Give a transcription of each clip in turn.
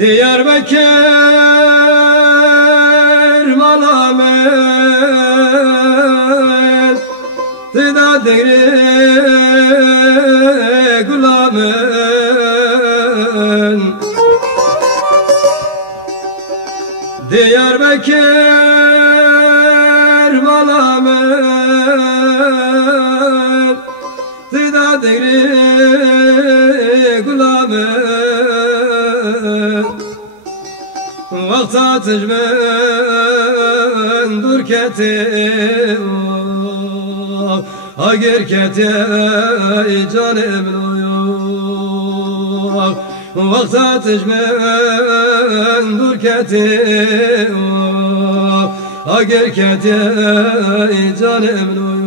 Diyarbakır malamen Tıda degri gulamen Diyarbakır malamen Tıda degri gulamen Vakta tecmen dur kete Agir kete canemin oyak Vakta tecmen dur kete Agir kete canemin oyak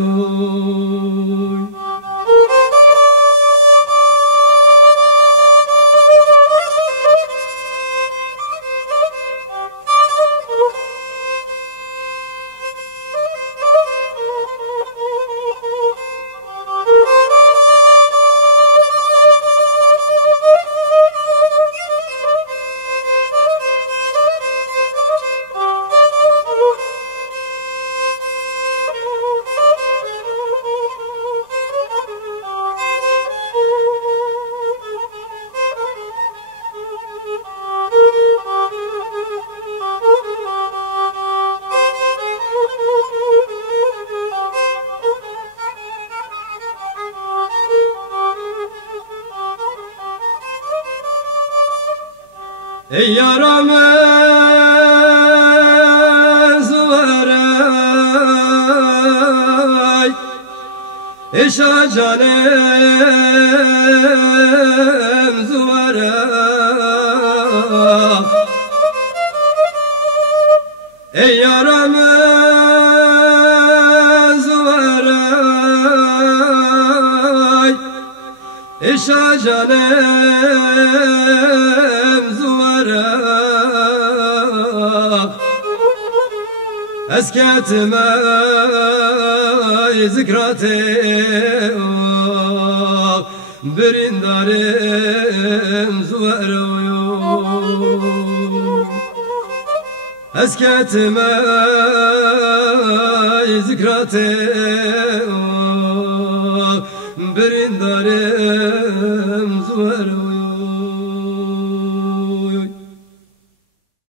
Ey yaramız varay Eşa canem zuvara Ey yaramız varay Eşa canem zuvara Esketime zikrate Birindarim zuvara Esketime zikrate Birindarim zuvara